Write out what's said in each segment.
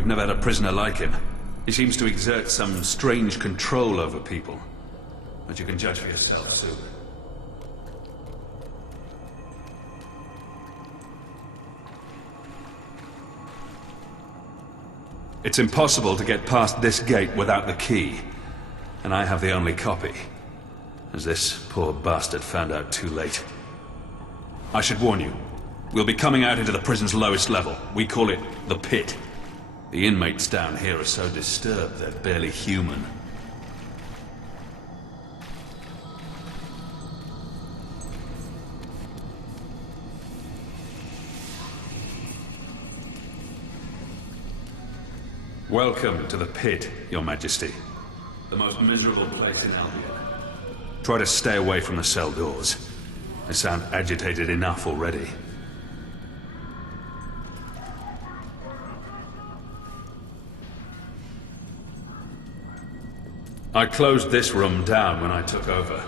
we've never had a prisoner like him. He seems to exert some strange control over people. But you can judge for yourself soon. It's impossible to get past this gate without the key. And I have the only copy. As this poor bastard found out too late. I should warn you. We'll be coming out into the prison's lowest level. We call it the pit. The inmates down here are so disturbed they're barely human. Welcome to the pit, Your Majesty. The most miserable place in Albion. Try to stay away from the cell doors. They sound agitated enough already. I closed this room down when I took over.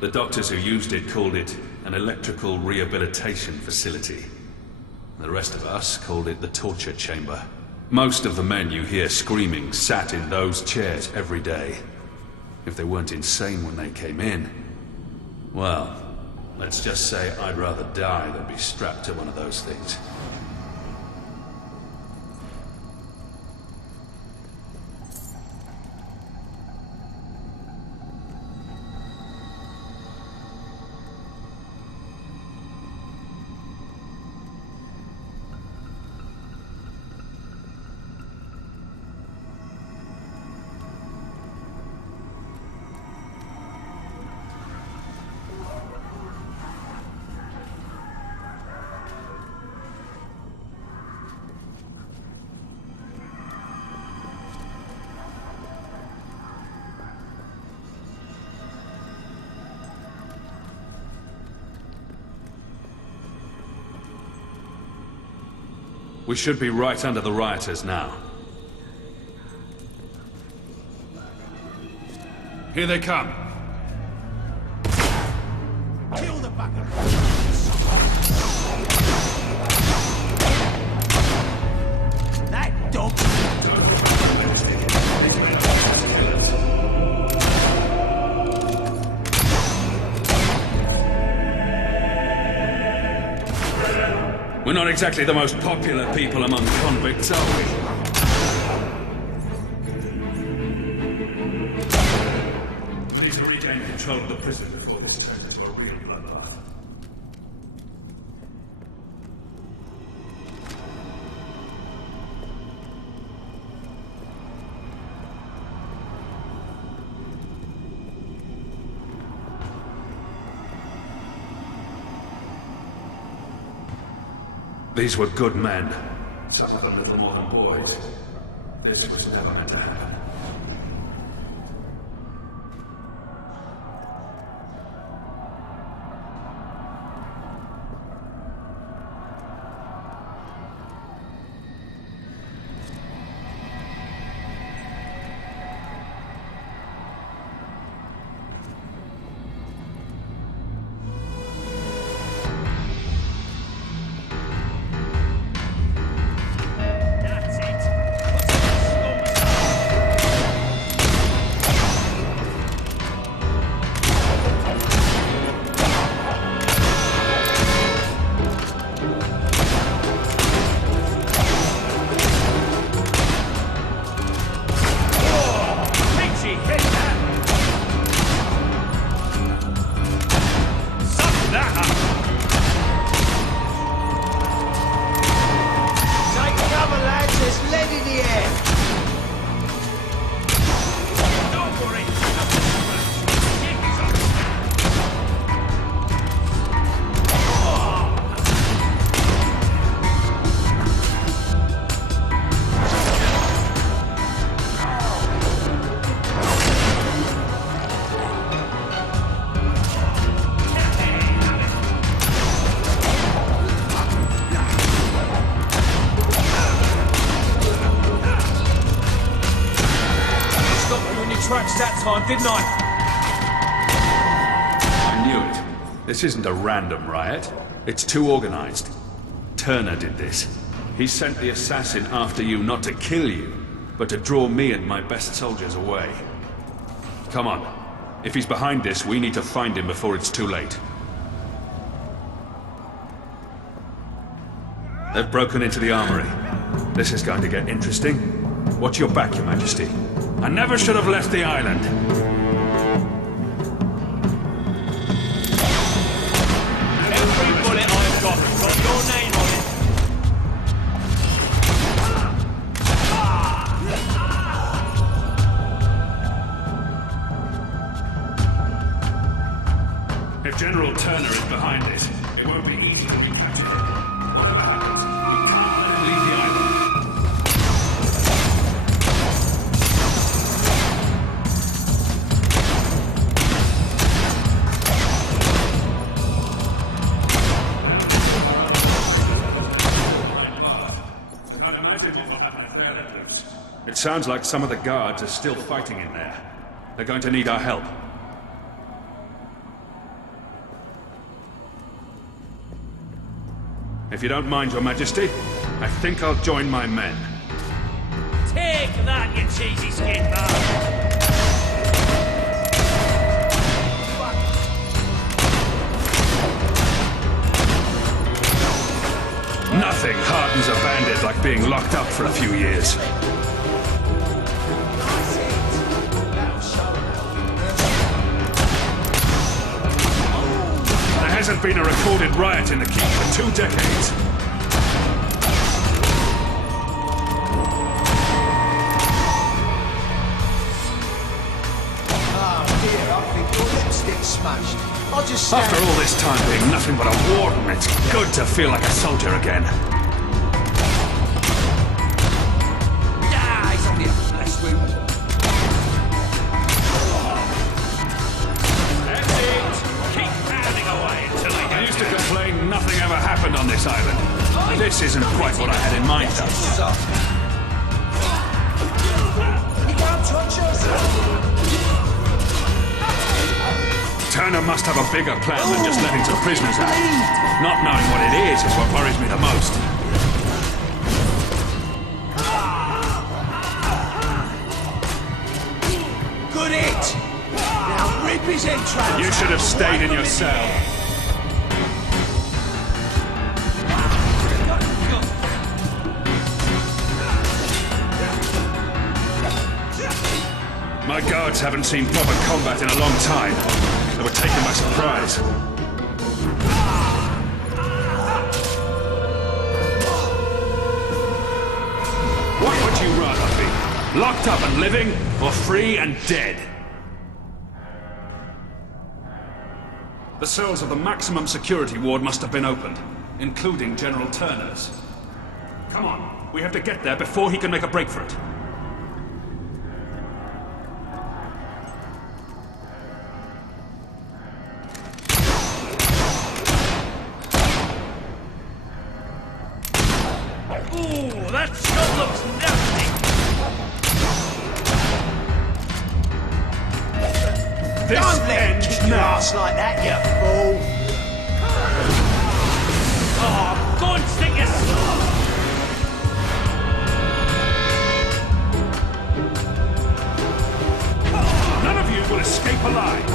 The doctors who used it called it an electrical rehabilitation facility. The rest of us called it the torture chamber. Most of the men you hear screaming sat in those chairs every day. If they weren't insane when they came in, well, let's just say I'd rather die than be strapped to one of those things. We should be right under the rioters now. Here they come. Kill the bugger! That dog! We're not exactly the most popular people among convicts, are we? We need to regain control of the prison before this turns into a real bloodbath. These were good men. Some of them little more than boys. This was never meant to happen. Tracks that time, didn't I? I knew it. This isn't a random riot. It's too organized. Turner did this. He sent the assassin after you not to kill you, but to draw me and my best soldiers away. Come on. If he's behind this, we need to find him before it's too late. They've broken into the armory. This is going to get interesting. Watch your back, Your Majesty. I never should have left the island. Every bullet I've got your name on it. If General Turner is behind this, it won't be easy to recapture him. Whatever happens, we can't let him leave the island. I can't imagine what will happen if they're let loose. It sounds like some of the guards are still fighting in there. They're going to need our help. If you don't mind, Your Majesty, I think I'll join my men. Take that, you cheesy skin bag! Nothing hardens a bandit like being locked up for a few years. There hasn't been a recorded riot in the keep for 2 decades. Smashed. I'll just After all this time being nothing but a warden, it's good to feel like a soldier again. Ah, it's only a flesh wound. That's it. Keep pounding away until they I get used to complain nothing ever happened on this island. This isn't quite what I had in mind, though. You can't touch us. Turner must have a bigger plan than just letting some prisoners out. Not knowing what it is what worries me the most. Good hit. Now rip his entrails. You should have stayed in your cell. My guards haven't seen proper combat in a long time. They were taken by surprise. What would you rather be? Locked up and living, or free and dead? The cells of the maximum security ward must have been opened, including General Turner's. Come on, we have to get there before he can make a break for it. Ooh, that shot looks nasty! This Don't let him ends kick your now. ass like that, you fool. Oh, go and stick your... None of you will escape alive.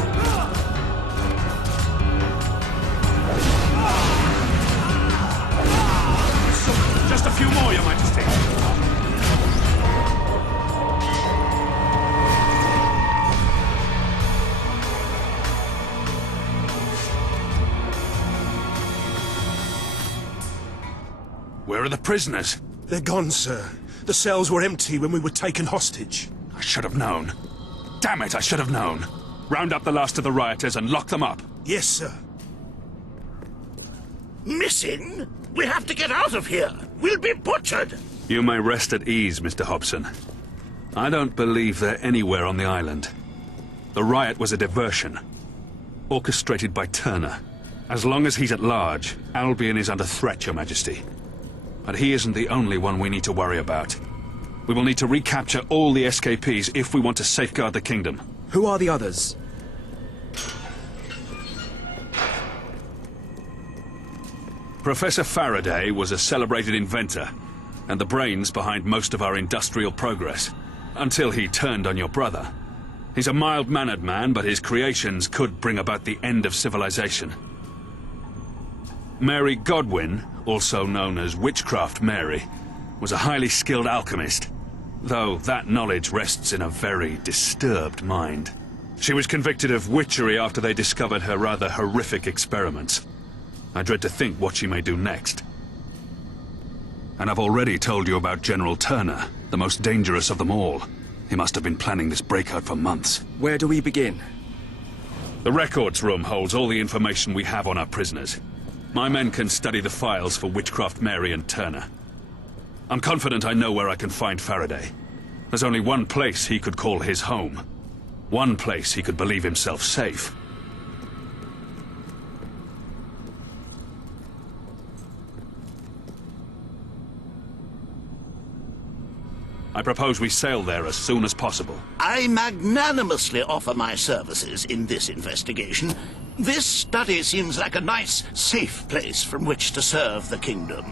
Just a few more, Your Majesty. Where are the prisoners? They're gone, sir. The cells were empty when we were taken hostage. I should have known. Damn it, I should have known. Round up the last of the rioters and lock them up. Yes, sir. Missing? We have to get out of here. We'll be butchered. You may rest at ease, Mr. Hobson. I don't believe they're anywhere on the island. The riot was a diversion, orchestrated by Turner. As long as he's at large, Albion is under threat, Your Majesty. But he isn't the only one we need to worry about. We will need to recapture all the escapees if we want to safeguard the kingdom. Who are the others? Professor Faraday was a celebrated inventor. and the brains behind most of our industrial progress. Until he turned on your brother. He's a mild-mannered man, but his creations could bring about the end of civilization. Mary Godwin, also known as Witchcraft Mary, was a highly skilled alchemist, though that knowledge rests in a very disturbed mind. She was convicted of witchery after they discovered her rather horrific experiments. I dread to think what she may do next. And I've already told you about General Turner, the most dangerous of them all. He must have been planning this breakout for months. Where do we begin? The records room holds all the information we have on our prisoners. My men can study the files for Witchcraft Mary and Turner. I'm confident I know where I can find Faraday. There's only one place he could call his home. One place he could believe himself safe. I propose we sail there as soon as possible. I magnanimously offer my services in this investigation. This study seems like a nice, safe place from which to serve the kingdom.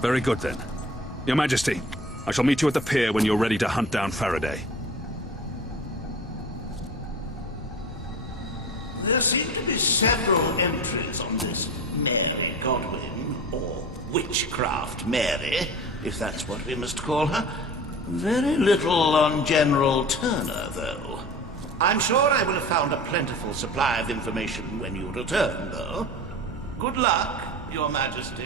Very good, then. Your Majesty, I shall meet you at the pier when you're ready to hunt down Faraday. There seem to be several entries on this Mary Godwin, or Witchcraft Mary, if that's what we must call her. Very little on General Turner, though. I'm sure I will have found a plentiful supply of information when you return, though. Good luck, Your Majesty.